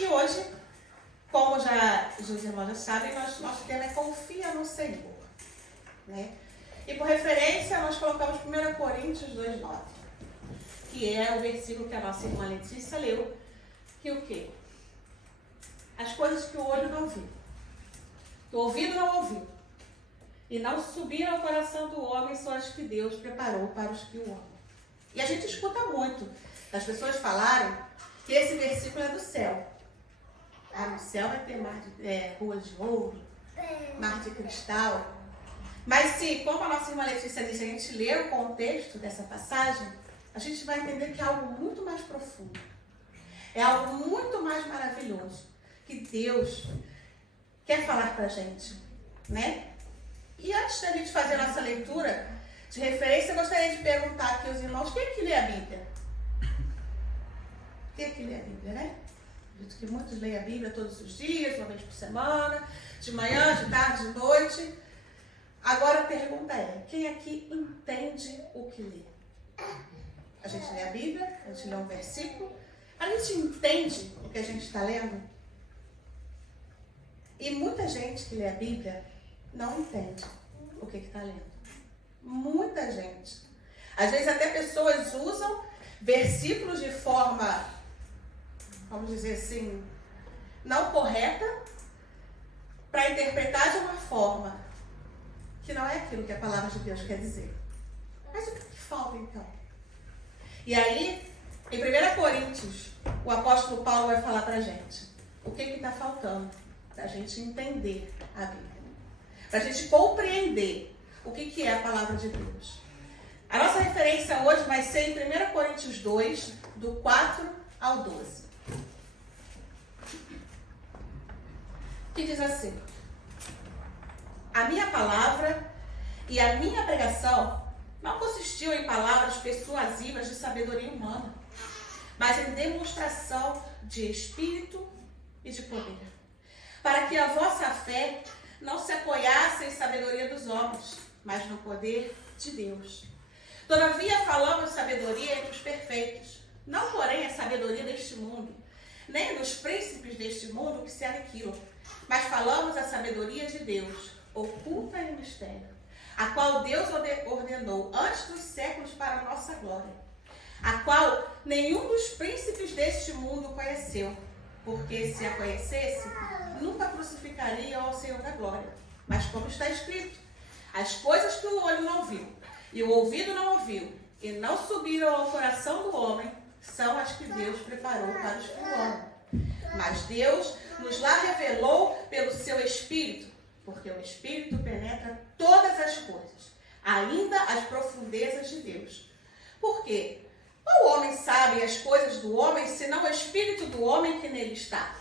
E hoje, como os irmãos já sabem, nosso tema é Confia no Senhor. Né? E por referência, nós colocamos 1 Coríntios 2,9, que é o versículo que a nossa irmã Letícia leu, que o quê? As coisas que o olho não viu, que o ouvido não ouviu, e não subiram ao coração do homem, são as que Deus preparou para os que o amam. E a gente escuta muito as pessoas falarem que esse versículo é do céu. Ah, no céu vai ter ruas de ouro, mar de cristal. Mas se, como a nossa irmã Letícia disse, a gente lê o contexto dessa passagem, a gente vai entender que é algo muito mais profundo. É algo muito mais maravilhoso que Deus quer falar pra gente, né? E antes da gente fazer a nossa leitura de referência, eu gostaria de perguntar aqui aos irmãos, quem é que lê a Bíblia? Quem é que lê a Bíblia, né? Acredito que muitos leem a Bíblia todos os dias, uma vez por semana, de manhã, de tarde, de noite. Agora a pergunta é, quem aqui entende o que lê? A gente lê a Bíblia, a gente lê um versículo, a gente entende o que a gente está lendo? E muita gente que lê a Bíblia não entende o que está lendo. Muita gente. Às vezes até pessoas usam versículos de forma, vamos dizer assim, não correta, para interpretar de uma forma que não é aquilo que a palavra de Deus quer dizer. Mas o que falta então? E aí, em 1 Coríntios, o apóstolo Paulo vai falar para a gente o que está faltando para a gente entender a Bíblia. Para a gente compreender o que é a palavra de Deus. A nossa referência hoje vai ser em 1 Coríntios 2, do 4 ao 12. Que diz assim: a minha palavra e a minha pregação não consistiu em palavras persuasivas de sabedoria humana, mas em demonstração de espírito e de poder, para que a vossa fé não se apoiasse em sabedoria dos homens, mas no poder de Deus. Todavia falamos sabedoria entre os perfeitos, não porém a sabedoria deste mundo, nem dos príncipes deste mundo que se aniquilam, mas falamos a sabedoria de Deus, oculta em mistério, a qual Deus ordenou antes dos séculos para a nossa glória, a qual nenhum dos príncipes deste mundo conheceu, porque se a conhecesse, nunca crucificariam ao Senhor da glória. Mas como está escrito, as coisas que o olho não viu, e o ouvido não ouviu, e não subiram ao coração do homem, são as que Deus preparou para os que o amam. Mas Deus nos lá revelou pelo seu Espírito, porque o Espírito penetra todas as coisas, ainda as profundezas de Deus. Por quê? Qual homem sabe as coisas do homem, senão o Espírito do homem que nele está?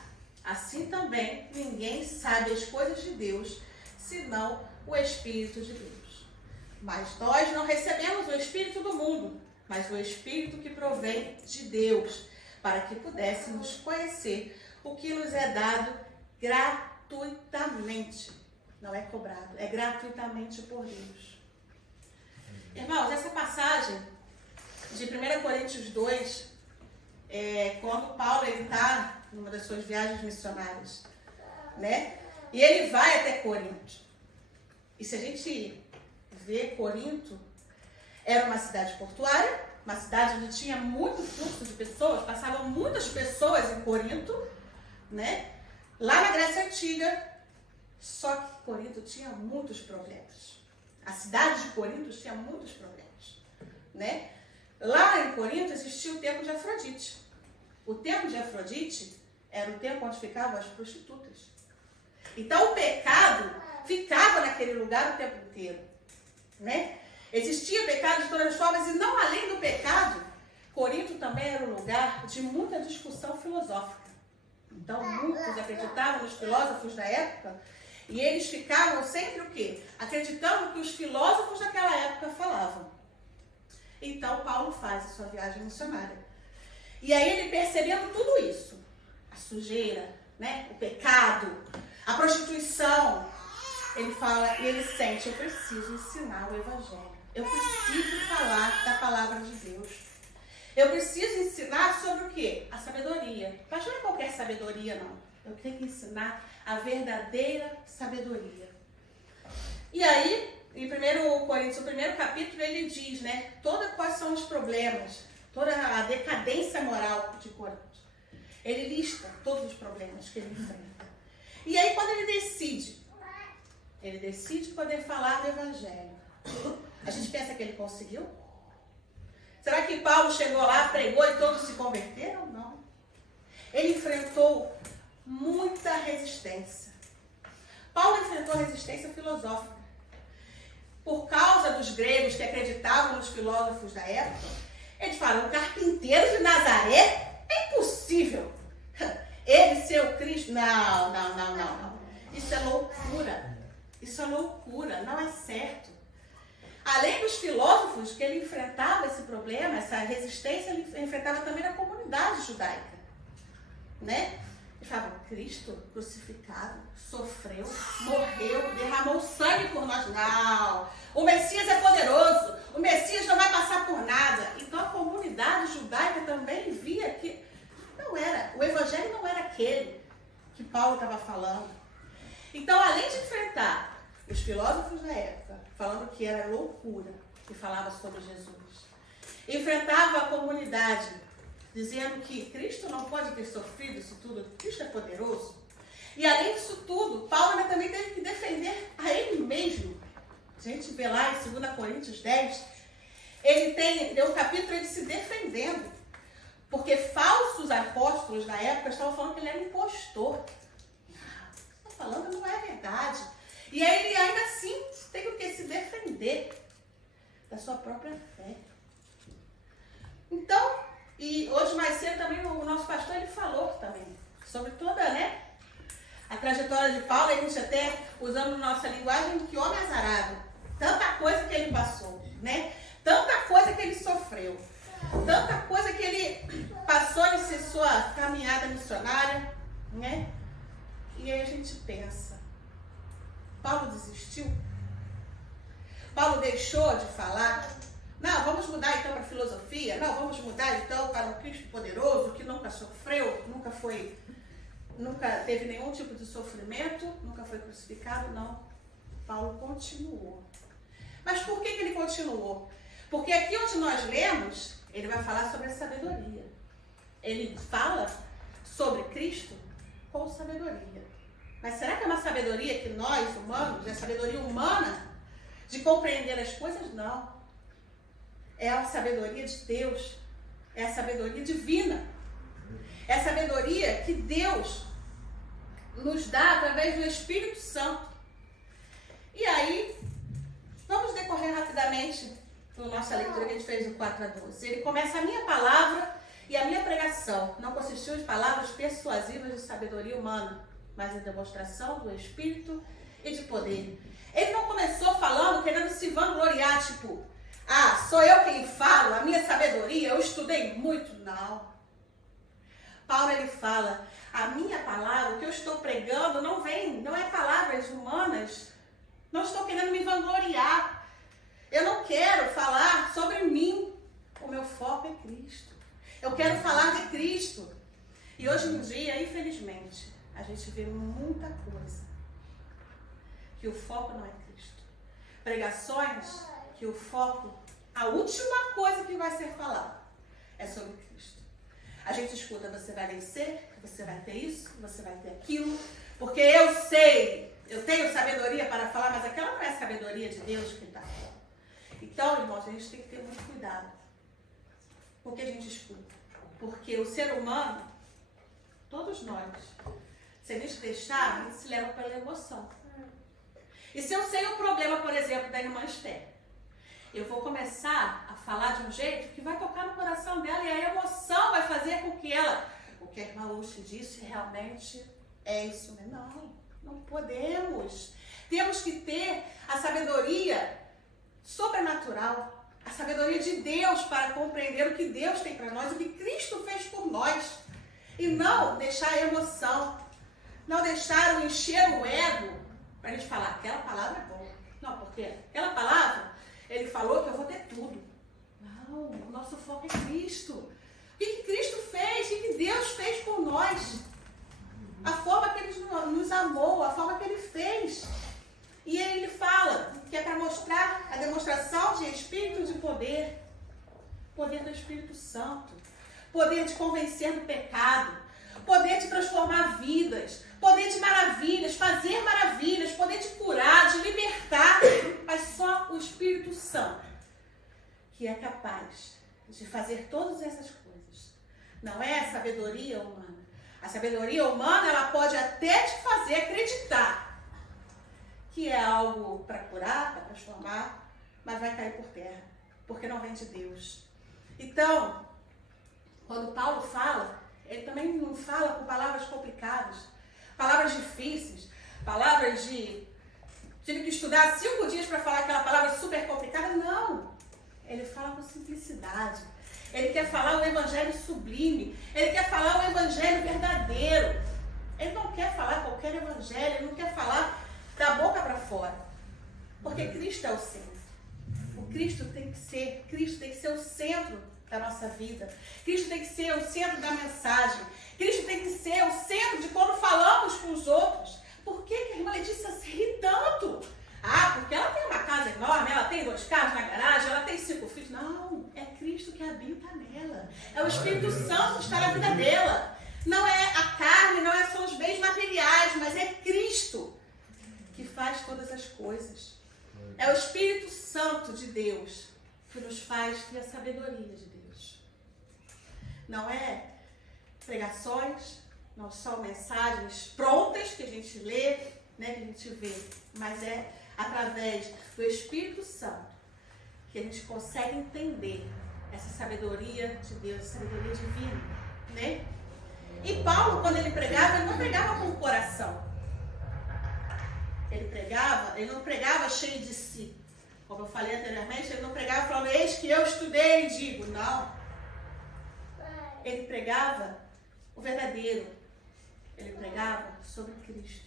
Assim também ninguém sabe as coisas de Deus, senão o Espírito de Deus. Mas nós não recebemos o Espírito do mundo, mas o Espírito que provém de Deus, para que pudéssemos conhecer o que nos é dado gratuitamente. Não é cobrado, é gratuitamente por Deus. Irmãos, essa passagem de 1 Coríntios 2, quando Paulo está numa das suas viagens missionárias, né? E ele vai até Corinto. E se a gente vê Corinto, era uma cidade portuária, uma cidade onde tinha muito fluxo de pessoas, passavam muitas pessoas em Corinto, né? Lá na Grécia Antiga, só que Corinto tinha muitos problemas. A cidade de Corinto tinha muitos problemas, né? Lá em Corinto existia o templo de Afrodite. O templo de Afrodite era o templo onde ficavam as prostitutas. Então o pecado ficava naquele lugar o tempo inteiro, né? Existia pecado de todas as formas, e não além do pecado, Corinto também era um lugar de muita discussão filosófica. Então muitos acreditavam nos filósofos da época, e eles ficavam sempre o quê? Acreditando no que os filósofos daquela época falavam. Então Paulo faz a sua viagem missionária. E aí ele, percebendo tudo isso, a sujeira, né, o pecado, a prostituição, ele fala e ele sente: eu preciso ensinar o Evangelho. Eu preciso falar da palavra de Deus. Eu preciso ensinar sobre o quê? A sabedoria. Mas não é qualquer sabedoria, não. Eu tenho que ensinar a verdadeira sabedoria. E aí, em 1 Coríntios, o primeiro capítulo, ele diz, né? Quais são os problemas, toda a decadência moral de Corinto. Ele lista todos os problemas que ele enfrenta. E aí, quando ele decide poder falar do Evangelho. A gente pensa que ele conseguiu? Será que Paulo chegou lá, pregou e todos se converteram? Não. Ele enfrentou muita resistência. Paulo enfrentou resistência filosófica. Por causa dos gregos que acreditavam nos filósofos da época, eles falam, o carpinteiro de Nazaré é impossível. Ele ser o Cristo. Não. Isso é loucura. Isso é loucura, não é certo. Além dos filósofos que ele enfrentava esse problema, essa resistência, ele enfrentava também na comunidade judaica. Né? Ele falava, Cristo crucificado, sofreu, morreu, derramou sangue por nós. Não, o Messias é poderoso, o Messias não vai passar por nada. Então a comunidade judaica também via que o Evangelho não era aquele que Paulo estava falando. Então, além de enfrentar os filósofos da época, falando que era loucura, que falava sobre Jesus, enfrentava a comunidade, dizendo que Cristo não pode ter sofrido isso tudo, Cristo é poderoso. E além disso tudo, Paulo ainda também teve que defender a ele mesmo. A gente vê lá em 2 Coríntios 10, ele tem um capítulo ele se defendendo, porque falsos apóstolos na época estavam falando que ele era impostor. Falando não é verdade. E aí ele ainda assim tem que se defender da sua própria fé. Então, e hoje mais cedo também o nosso pastor ele falou também sobre toda, a trajetória de Paulo. A gente até usando nossa linguagem, que homem azarado. Tanta coisa que ele passou, Tanta coisa que ele sofreu. Tanta coisa que ele passou nessa sua caminhada missionária, E aí a gente pensa, Paulo desistiu? Paulo deixou de falar? Não, vamos mudar então para a filosofia? Não, vamos mudar então para um Cristo poderoso que nunca sofreu, nunca teve nenhum tipo de sofrimento, nunca foi crucificado? Não. Paulo continuou. Mas por que ele continuou? Porque aqui onde nós lemos, ele vai falar sobre a sabedoria. Ele fala sobre Cristo com sabedoria. Mas será que é uma sabedoria que nós, humanos, é a sabedoria humana de compreender as coisas? Não. É a sabedoria de Deus. É a sabedoria divina. É a sabedoria que Deus nos dá através do Espírito Santo. E aí, vamos decorrer rapidamente na nossa leitura que a gente fez do 4 a 12. Ele começa a minha palavra e a minha pregação. Não consistiu em palavras persuasivas de sabedoria humana, mas em demonstração do Espírito e de poder. Ele não começou falando, querendo se vangloriar, tipo, sou eu quem falo, a minha sabedoria, eu estudei muito. Não. Paulo, ele fala, a minha palavra, o que eu estou pregando, não é palavras humanas. Não estou querendo me vangloriar. Eu não quero falar sobre mim. O meu foco é Cristo. Eu quero falar de Cristo. E hoje em dia, infelizmente, a gente vê muita coisa que o foco não é Cristo. Pregações que o foco, a última coisa que vai ser falada é sobre Cristo. A gente escuta, você vai vencer, você vai ter isso, você vai ter aquilo, porque eu sei, eu tenho sabedoria para falar, mas aquela não é a sabedoria de Deus que está falando. Então, irmãos, a gente tem que ter muito cuidado com o que a gente escuta. Porque o ser humano, todos nós, se a gente deixar, a gente se leva pela emoção. E se eu sei o problema, por exemplo, da irmã Esther, eu vou começar a falar de um jeito que vai tocar no coração dela e a emoção vai fazer com que ela, o que a irmã Lúcia disse realmente é isso. Não podemos. Temos que ter a sabedoria sobrenatural, a sabedoria de Deus para compreender o que Deus tem para nós, o que Cristo fez por nós. E não deixar a emoção, não deixar encher o ego para a gente falar, aquela palavra é boa. Não, porque aquela palavra, ele falou que eu vou ter tudo. Não, o nosso foco é Cristo. nos amou, a forma que ele fez. E ele fala que é para mostrar a demonstração de espírito de poder. Poder do Espírito Santo. Poder de convencer do pecado. Poder de transformar vidas. Poder de maravilhas, fazer maravilhas. Poder de curar, de libertar. Mas só o Espírito Santo que é capaz de fazer todas essas coisas. Não é a sabedoria humana. A sabedoria humana, ela pode até te fazer acreditar que é algo para curar, para transformar, mas vai cair por terra, porque não vem de Deus. Então, quando Paulo fala, ele também não fala com palavras complicadas, palavras difíceis, palavras de... Tive que estudar 5 dias para falar aquela palavra super complicada. Não! Ele fala com simplicidade. Ele quer falar o evangelho sublime. Ele quer falar o evangelho verdadeiro. Ele não quer falar qualquer evangelho. Ele não quer falar da boca para fora. Porque Cristo é o centro. Cristo tem que ser o centro da nossa vida. Cristo tem que ser o centro da mensagem. Cristo tem que ser o centro de quando falamos com os outros. Por que a irmã Letícia se ri tanto? Ah, porque ela tem uma casa enorme, ela tem 2 carros na garagem, ela tem 5 filhos. Não, é Cristo que habita nela. É o Espírito Santo que está na vida dela. Não é a carne, não são os bens materiais, mas é Cristo que faz todas as coisas. É o Espírito Santo de Deus que nos faz ter a sabedoria de Deus. Não é pregações, não são mensagens prontas que a gente lê, né, que a gente vê, mas é através do Espírito Santo que a gente consegue entender essa sabedoria de Deus, essa sabedoria divina, né? E Paulo, quando ele não pregava com o coração. Ele não pregava cheio de si. Como eu falei anteriormente, ele não pregava falando, eis que eu estudei e digo. Não. Ele pregava o verdadeiro. Ele pregava sobre Cristo.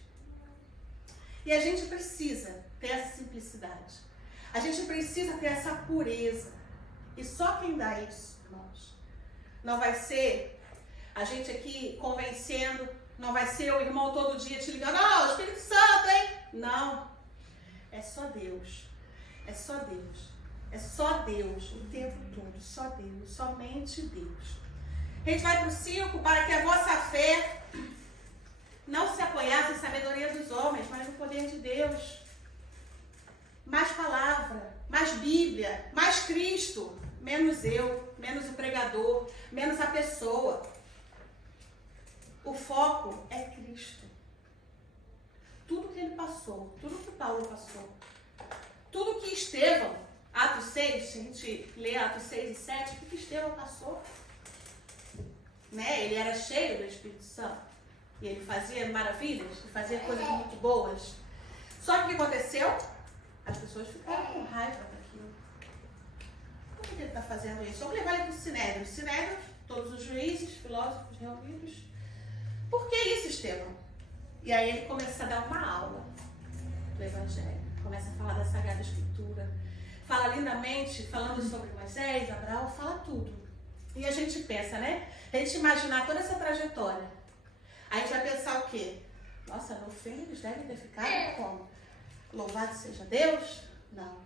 E a gente precisa ter essa simplicidade. A gente precisa ter essa pureza. E só quem dá isso, irmãos, não vai ser a gente aqui convencendo, não vai ser o irmão todo dia te ligando, o Espírito Santo, hein? Não. É só Deus. É só Deus. É só Deus o tempo todo. Só Deus. Somente Deus. A gente vai para o 5 para que a vossa fé não se apoiasse em sabedoria dos homens, mas no poder de Deus. Mais palavra, mais Bíblia, mais Cristo, menos eu, menos o pregador, menos a pessoa. O foco é Cristo. Tudo que ele passou, tudo que Paulo passou, tudo que Estevão, Atos 6, se a gente lê Atos 6 e 7, o que Estevão passou? Né? Ele era cheio do Espírito Santo. E ele fazia maravilhas, fazia coisas muito boas. Só que o que aconteceu? As pessoas ficaram com raiva daquilo. Por que ele está fazendo isso? Vamos levar ele para o Sinédrio. Sinédrio, todos os juízes, filósofos reunidos. Por que isso, Estevão? E aí ele começa a dar uma aula do Evangelho. Começa a falar da Sagrada Escritura. Fala lindamente, falando sobre Moisés, Abraão, fala tudo. E a gente pensa, né? A gente imaginar toda essa trajetória. Aí a gente vai pensar o quê? Nossa, no fim eles devem ter ficado como? Louvado seja Deus? Não.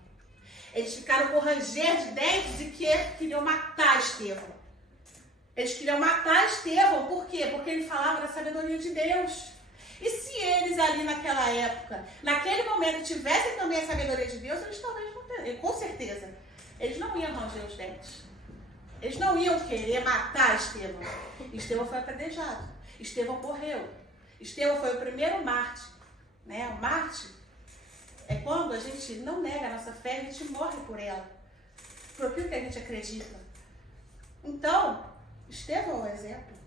Eles ficaram com ranger de dentes e que queriam matar Estevão. Eles queriam matar Estevão, por quê? Porque ele falava da sabedoria de Deus. E se eles ali naquela época, naquele momento, tivessem também a sabedoria de Deus, eles talvez não teriam, com certeza, eles não iam ranger os dentes. Eles não iam querer matar Estevão. Estevão foi apedrejado. Estevão morreu. Estevão foi o primeiro mártir. Né? O mártir é quando a gente não nega a nossa fé, a gente morre por ela. Por aquilo que a gente acredita. Então, Estevão é um exemplo.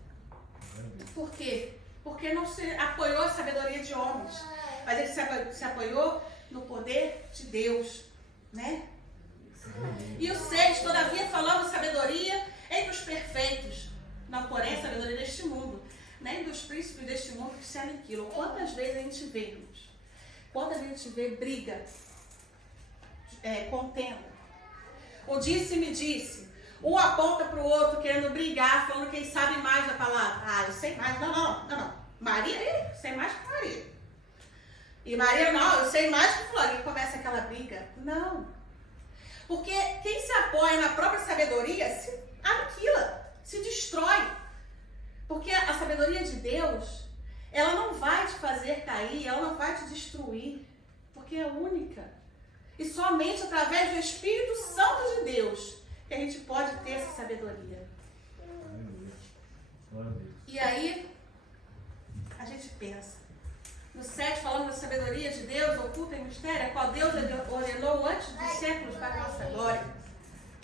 Por quê? Porque não se apoiou a sabedoria de homens. Mas ele se apoiou no poder de Deus. Né? E o 6, todavia falando sabedoria entre os perfeitos. Não porém a sabedoria deste mundo. Nem dos príncipes deste mundo que se aniquilam. Quantas vezes a gente vê, irmãos? Quantas vezes a gente vê briga, contenda. O disse-me disse. Um aponta para o outro querendo brigar, falando quem sabe mais da palavra. Ah, eu sei mais. Não. Maria, sei mais que Maria. E Maria, não, eu sei mais que fulano. E começa aquela briga. Não. Porque quem se apoia na própria sabedoria se aniquila, se destrói. Porque a sabedoria de Deus, ela não vai te fazer cair, ela não vai te destruir. Porque é única. E somente através do Espírito Santo de Deus que a gente pode ter essa sabedoria. E aí, a gente pensa. No 7, falando da sabedoria de Deus, oculta em mistério, a qual Deus ordenou antes dos séculos para a nossa glória.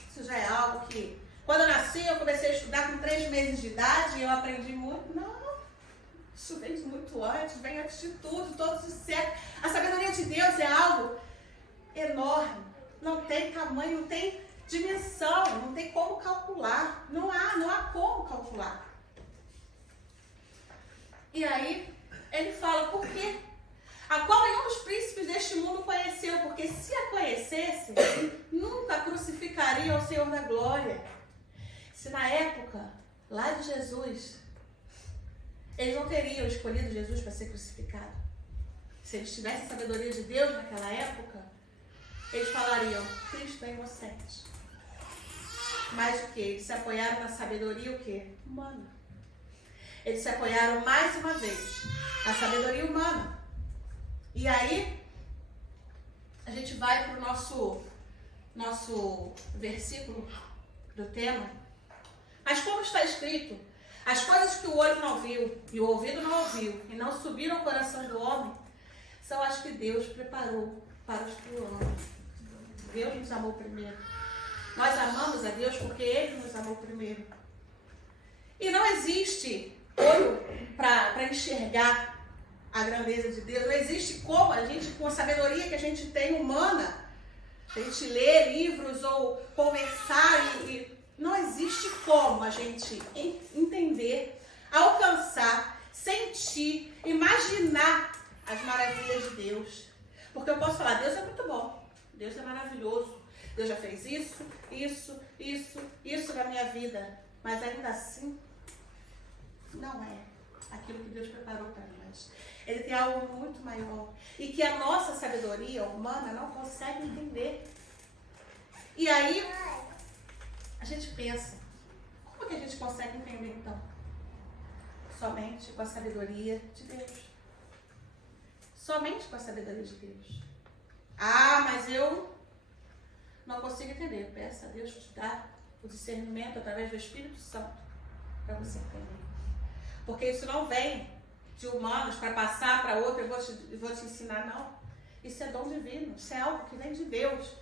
Isso já é algo que, quando eu nasci, eu comecei a estudar com 3 meses de idade e eu aprendi muito. Não, isso vem de muito antes, vem antes de tudo, todos os séculos. A sabedoria de Deus é algo enorme, não tem tamanho, não tem dimensão, não tem como calcular. Não há como calcular. E aí, ele fala, por quê? A qual nenhum dos príncipes deste mundo conheceu, porque se a conhecesse, nunca crucificariam o Senhor da glória. Se na época, lá de Jesus, eles não teriam escolhido Jesus para ser crucificado. Se eles tivessem a sabedoria de Deus naquela época, eles falariam, Cristo é inocente. Mas o que? Eles se apoiaram na sabedoria o quê? Humana. Eles se apoiaram mais uma vez na sabedoria humana. E aí, a gente vai para o nosso versículo do tema. Mas como está escrito, as coisas que o olho não viu e o ouvido não ouviu e não subiram ao coração do homem, são as que Deus preparou para os que o amam. Deus nos amou primeiro. Nós amamos a Deus porque Ele nos amou primeiro. E não existe olho para enxergar a grandeza de Deus. Não existe como a gente, com a sabedoria que a gente tem humana, a gente ler livros ou conversar não existe como a gente entender, alcançar, sentir, imaginar as maravilhas de Deus. Porque eu posso falar, Deus é muito bom, Deus é maravilhoso, Deus já fez isso na minha vida, mas ainda assim, não é aquilo que Deus preparou para nós. Ele tem algo muito maior e que a nossa sabedoria humana não consegue entender. E aí, a gente pensa, como que a gente consegue entender então? Somente com a sabedoria de Deus. Somente com a sabedoria de Deus. Ah, mas eu não consigo entender. Peça a Deus te dar o discernimento através do Espírito Santo para você entender. Porque isso não vem de humanos para passar para outro, eu vou te ensinar, não. Isso é dom divino, isso é algo que vem de Deus.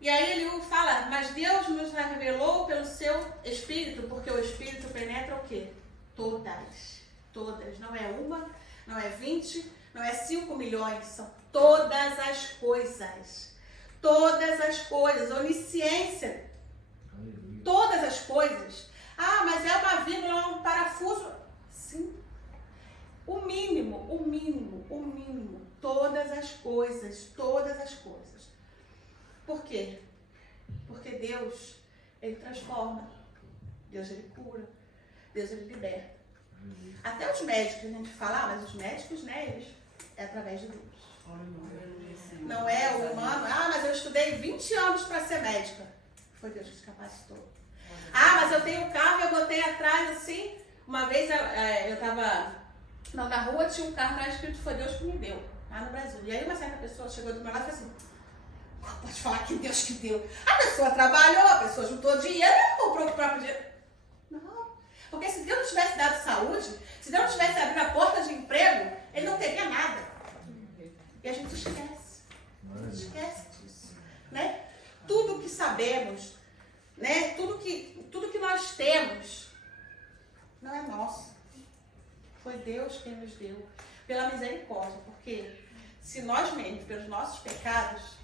E aí ele fala, mas Deus nos revelou pelo seu Espírito, porque o Espírito penetra o quê? Todas. Não é uma, não é 20, não é 5 milhões, são todas as coisas. Todas as coisas, onisciência. Todas as coisas. Ah, mas é uma vírgula, um parafuso. Sim. O mínimo. Todas as coisas. Por quê? Porque Deus, Ele transforma. Deus, Ele cura. Deus, Ele liberta. Até os médicos, a gente fala, mas os médicos, né, eles é através de Deus. Não é o humano. Ah, mas eu estudei 20 anos para ser médica. Foi Deus que te capacitou. Ah, mas eu tenho um carro e eu botei atrás assim. Uma vez eu estava na rua, tinha um carro lá escrito, foi Deus que me deu, lá no Brasil. E aí uma certa pessoa chegou do meu lado e falou assim, pode falar que Deus que deu. A pessoa trabalhou, a pessoa juntou dinheiro e comprou o próprio dinheiro. Não, porque se Deus não tivesse dado saúde, se Deus não tivesse abrido a porta de emprego, Ele não teria nada. E a gente esquece. Esquece disso. Né? Tudo que sabemos, né? Tudo que nós temos, não é nosso. Foi Deus quem nos deu. Pela misericórdia. Porque se nós mesmos, pelos nossos pecados,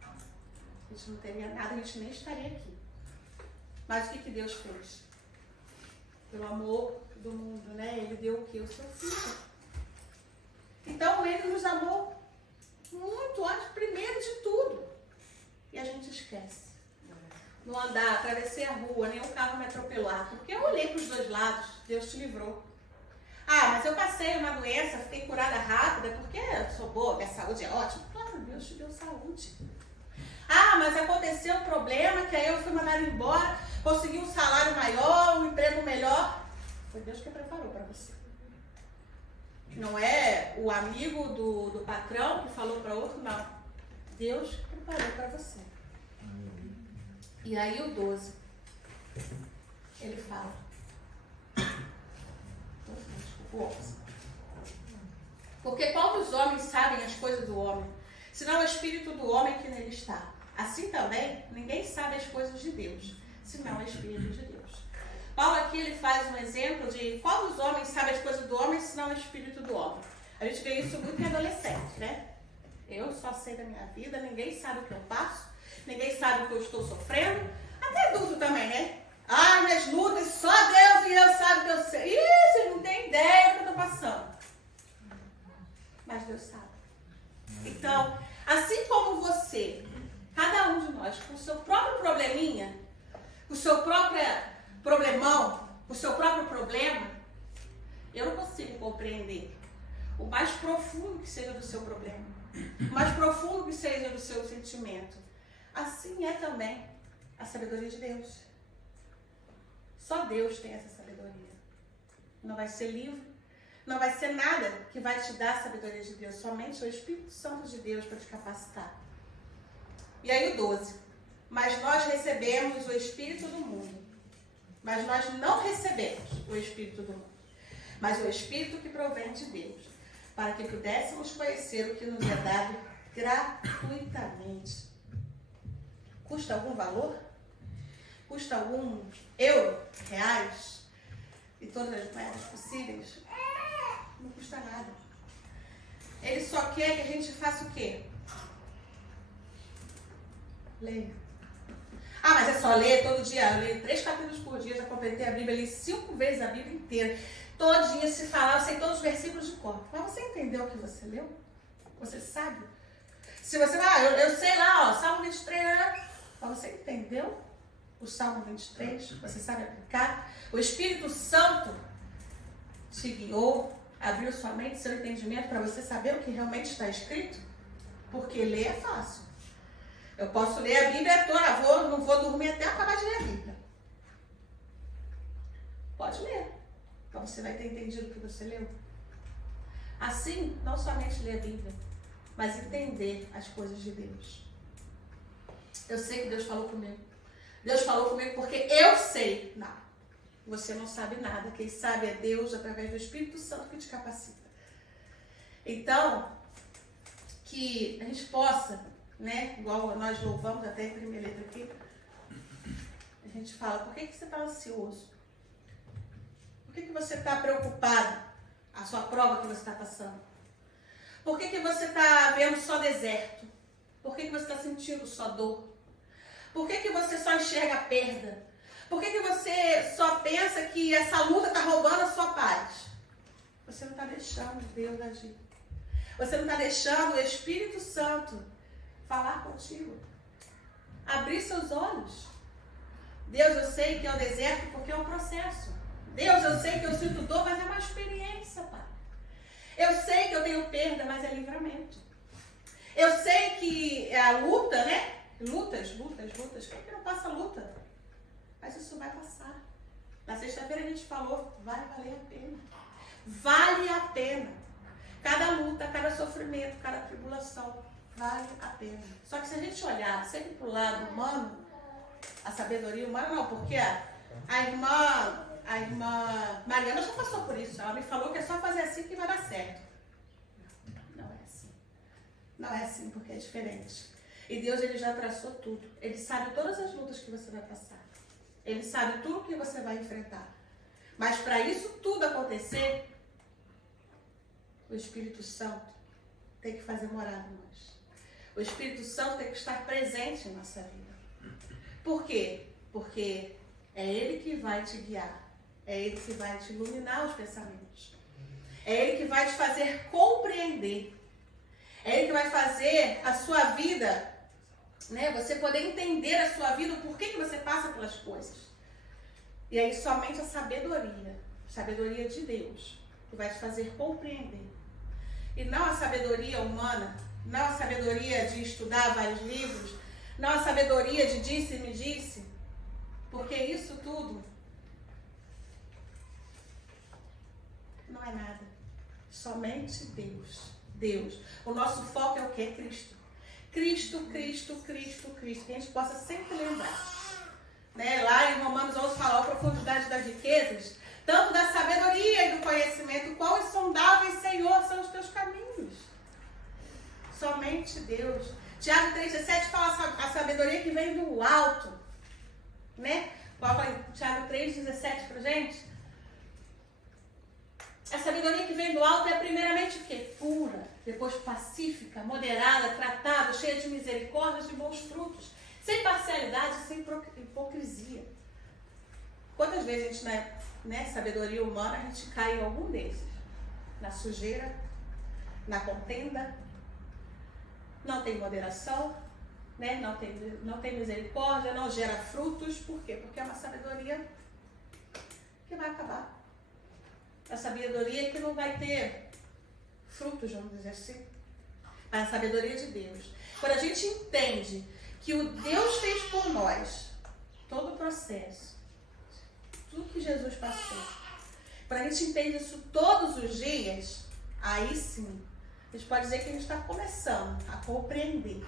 a gente não teria nada, a gente nem estaria aqui. Mas o que Deus fez? Pelo amor do mundo, né? Ele deu o quê? O seu filho. Então Ele nos amou muito antes, primeiro de tudo. E a gente esquece. Não andar, atravessei a rua, nenhum carro me atropelar. Porque eu olhei para os dois lados, Deus te livrou. Ah, mas eu passei uma doença, fiquei curada rápida, porque eu sou boa, minha saúde é ótima. Claro, Deus te deu saúde. Ah, mas aconteceu um problema, que aí eu fui mandada embora, consegui um salário maior, um emprego melhor. Foi Deus que preparou para você. Não é o amigo do patrão que falou para outro, não. Deus preparou para você. E aí o 12, ele fala. Porque qual dos homens sabem as coisas do homem, senão o espírito do homem que nele está? Assim também, ninguém sabe as coisas de Deus, senão o espírito de Deus. Paulo aqui ele faz um exemplo de qual dos homens sabe as coisas do homem, senão o espírito do homem. A gente vê isso muito em adolescente, né? Eu só sei da minha vida, ninguém sabe o que eu passo, ninguém sabe o que eu estou sofrendo, até adulto também, né? Ah, minhas lutas, só Deus e eu sabe que eu sei. Ih, você não tem ideia do que eu estou passando. Mas Deus sabe. Então, assim como você, cada um de nós, com o seu próprio probleminha, com o seu próprio problemão, com o seu próprio problema, eu não consigo compreender o mais profundo que seja do seu problema, o mais profundo que seja do seu sentimento. Assim é também a sabedoria de Deus. Só Deus tem essa sabedoria. Não vai ser livro, não vai ser nada que vai te dar a sabedoria de Deus. Somente o Espírito Santo de Deus para te capacitar. E aí o 12. Mas nós recebemos o Espírito do mundo. Mas nós não recebemos o Espírito do mundo. Mas o Espírito que provém de Deus. Para que pudéssemos conhecer o que nos é dado gratuitamente. Custa algum valor? Custa algum euro, reais e todas as moedas possíveis? Não custa nada. Ele só quer que a gente faça o quê? Leia. Ah, mas é só ler todo dia. Eu leio 3 capítulos por dia, já completei a Bíblia, li 5 vezes a Bíblia inteira. Todinha se falar, eu sei todos os versículos de cor. Mas você entendeu o que você leu? Você sabe? Se você eu sei lá, ó, Salmo 23, mas você entendeu o Salmo 23? Você sabe aplicar? O Espírito Santo te guiou, abriu sua mente, seu entendimento para você saber o que realmente está escrito? Porque ler é fácil. Eu posso ler a Bíblia toda, não vou dormir até acabar de ler a Bíblia. Pode ler. Então você vai ter entendido o que você leu. Assim, não somente ler a Bíblia, mas entender as coisas de Deus. Eu sei que Deus falou comigo. Deus falou comigo porque eu sei. Não, você não sabe nada. Quem sabe é Deus através do Espírito Santo que te capacita. Então, que a gente possa, né, igual nós louvamos até em primeira letra aqui, a gente fala, por que você está ansioso? Por que você está preocupado? A sua prova que você está passando. Por que você está vendo só deserto? Por que você está sentindo só dor? Por que você só enxerga a perda? Por que você só pensa que essa luta está roubando a sua paz? Você não está deixando Deus agir. Você não está deixando o Espírito Santo falar contigo. Abrir seus olhos. Deus, eu sei que é o deserto porque é um processo. Deus, eu sei que eu sinto dor, mas é uma experiência, Pai. Eu sei que eu tenho perda, mas é livramento. Eu sei que é a luta, né? Lutas. Quem que não passa luta? Mas isso vai passar. Na sexta-feira a gente falou, vai valer a pena. Vale a pena. Cada luta, cada sofrimento, cada tribulação, vale a pena. Só que se a gente olhar sempre para o lado humano, a sabedoria humana não, porque a irmã Mariana já passou por isso. Ela me falou que é só fazer assim que vai dar certo. Não é assim. Não é assim porque é diferente. E Deus, ele já traçou tudo. Ele sabe todas as lutas que você vai passar. Ele sabe tudo que você vai enfrentar. Mas para isso tudo acontecer, o Espírito Santo tem que fazer morada em nós. O Espírito Santo tem que estar presente em nossa vida. Por quê? Porque é Ele que vai te guiar. É Ele que vai te iluminar os pensamentos. É Ele que vai te fazer compreender. É Ele que vai fazer a sua vida, né? Você poder entender a sua vida, o porquê que você passa pelas coisas. E aí somente a sabedoria de Deus, que vai te fazer compreender. E não a sabedoria humana, não a sabedoria de estudar vários livros, não a sabedoria de disse e me disse, porque isso tudo não é nada. Somente Deus. Deus. O nosso foco é o que? Cristo. Cristo, Cristo, Cristo, Cristo. Que a gente possa sempre lembrar. Né? Lá em Romanos 11 fala a profundidade das riquezas, tanto da sabedoria e do conhecimento, quão insondáveis, Senhor, são os teus caminhos. Somente Deus. Tiago 3,17 fala a sabedoria que vem do alto. Né? Coloca Tiago 3,17 pra gente. A sabedoria que vem do alto é primeiramente o quê? Pura, depois pacífica, moderada, tratável, cheia de misericórdia e de bons frutos, sem parcialidade, sem hipocrisia. Quantas vezes a gente, na sabedoria humana, a gente cai em algum desses? Na sujeira, na contenda, não tem moderação, né? não tem misericórdia, não gera frutos. Por quê? Porque é uma sabedoria que vai acabar. A sabedoria que não vai ter frutos, vamos dizer assim. A sabedoria de Deus. Quando a gente entende que o Deus fez por nós todo o processo, tudo que Jesus passou, quando a gente entende isso todos os dias, aí sim, a gente pode dizer que a gente está começando a compreender,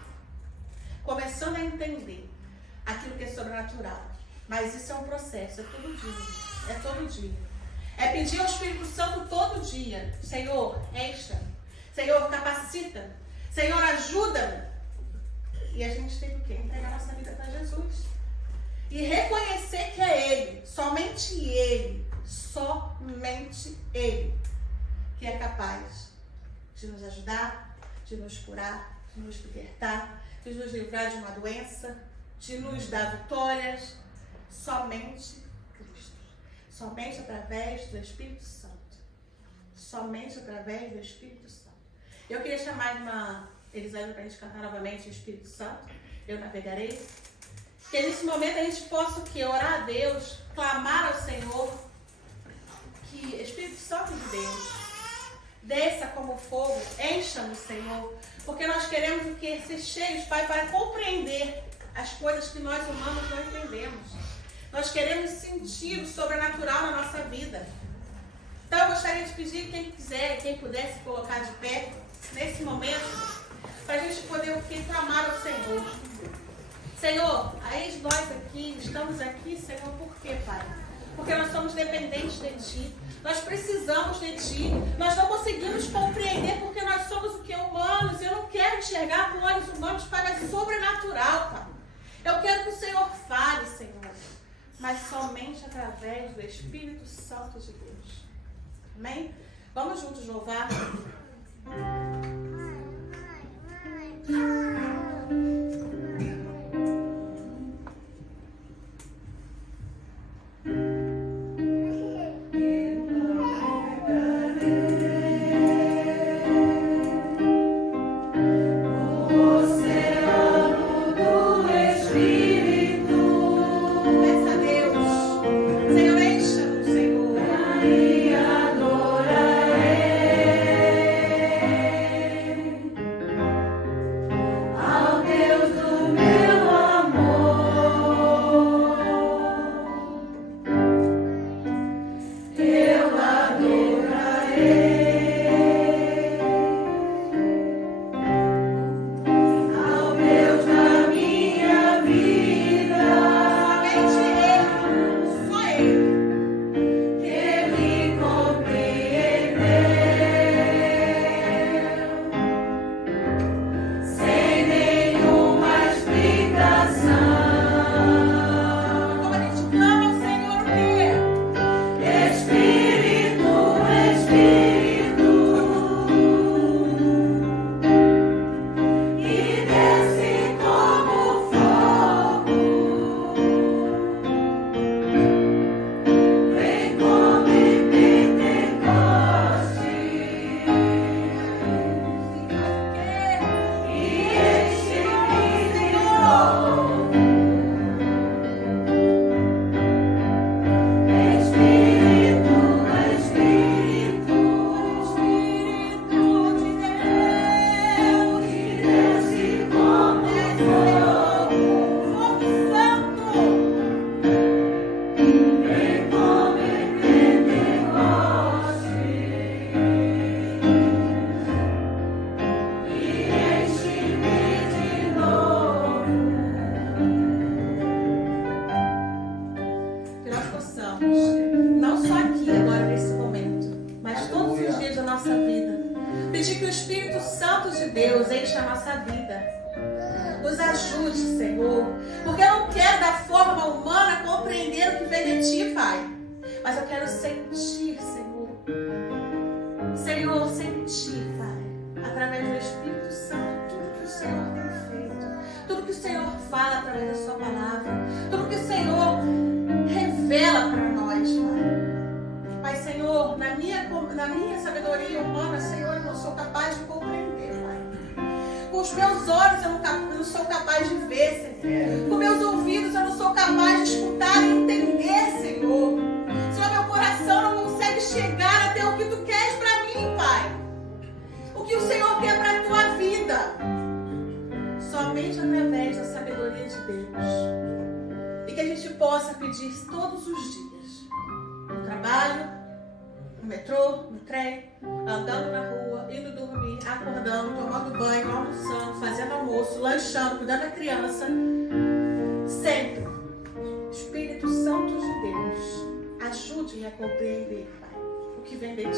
começando a entender aquilo que é sobrenatural. Mas isso é um processo, é todo dia, é todo dia. É pedir ao Espírito Santo todo dia: Senhor, encha-me. Senhor, capacita. Senhor, ajuda-me. E a gente tem o quê? Entregar nossa vida para Jesus. E reconhecer que é Ele, somente Ele, que é capaz de nos ajudar, de nos curar, de nos libertar, de nos livrar de uma doença, de nos dar vitórias. Somente Somente através do Espírito Santo. Somente através do Espírito Santo. Eu queria chamar a irmã Elisângela para a gente cantar novamente o Espírito Santo. Eu navegarei. Que nesse momento a gente possa orar a Deus, clamar ao Senhor, que Espírito Santo de Deus desça como fogo, encha-nos, Senhor. Porque nós queremos o quê? Ser cheios, Pai, para compreender as coisas que nós humanos não entendemos. Nós queremos sentir o sobrenatural na nossa vida. Então eu gostaria de pedir quem quiser, quem puder se colocar de pé nesse momento, para a gente poder clamar ao Senhor. Senhor, aí nós aqui, estamos aqui, Senhor, por quê, Pai? Porque nós somos dependentes de Ti. Nós precisamos de Ti. Nós não conseguimos compreender porque nós somos o que? Humanos. Eu não quero enxergar com olhos humanos, Pai, mas sobrenatural, Pai. Eu quero que o Senhor fale, Senhor, mas somente através do Espírito Santo de Deus. Amém? Vamos juntos louvar. precisamos. Não só aqui, agora, nesse momento, mas todos os dias da nossa vida. Pedir que o Espírito Santo de Deus enche a nossa vida. Nos ajude, Senhor. Porque eu não quero, da forma humana, compreender o que vem de Ti, Pai. Mas eu quero sentir, Senhor. Senhor, sentir, Pai. Através do Espírito Santo, tudo que o Senhor tem feito. Tudo que o Senhor fala através da Sua palavra. Tudo que o Senhor revela para nós, Pai. Mas, Senhor, na minha sabedoria humana, Senhor, eu não sou capaz de compreender, Pai. Com os meus olhos eu não sou capaz de ver, Senhor. Com meus ouvidos eu não sou capaz de escutar e entender, Senhor. Senhor, meu coração não consegue chegar até o que Tu queres para mim, Pai. O que o Senhor quer para a Tua vida. Somente através da sabedoria de Deus. E que a gente possa pedir todos os dias. No trabalho, no metrô, no trem, andando na rua, indo dormir, acordando, tomando banho, almoçando, fazendo almoço, lanchando, cuidando da criança. Sempre, Espírito Santo de Deus, ajude-me a compreender, Pai, o que vem de Ti.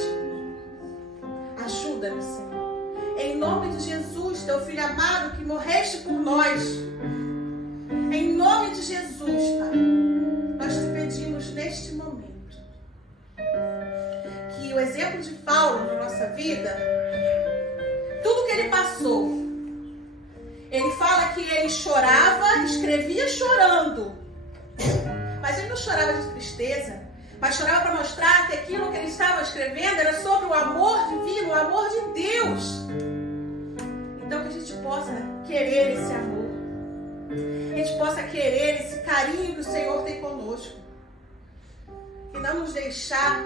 Ajuda-me, Senhor. Em nome de Jesus, Teu Filho amado, que morreste por nós. Em nome de Jesus, Pai, nós Te pedimos neste momento que o exemplo de Paulo na nossa vida, tudo que ele passou, ele fala que ele chorava, escrevia chorando, mas ele não chorava de tristeza, mas chorava para mostrar que aquilo que ele estava escrevendo era sobre o amor divino, o amor de Deus. Então que a gente possa querer esse amor, que a gente possa querer esse carinho que o Senhor tem conosco, e não nos deixar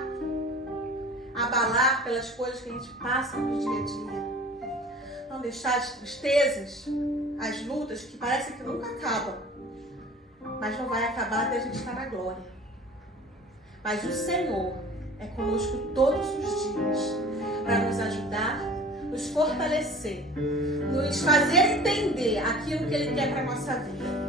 abalar pelas coisas que a gente passa no dia a dia. Não deixar as tristezas, as lutas que parecem que nunca acabam, mas não vai acabar até a gente estar na glória. Mas o Senhor é conosco todos os dias para nos ajudar, nos fortalecer, nos fazer entender aquilo que Ele quer para a nossa vida.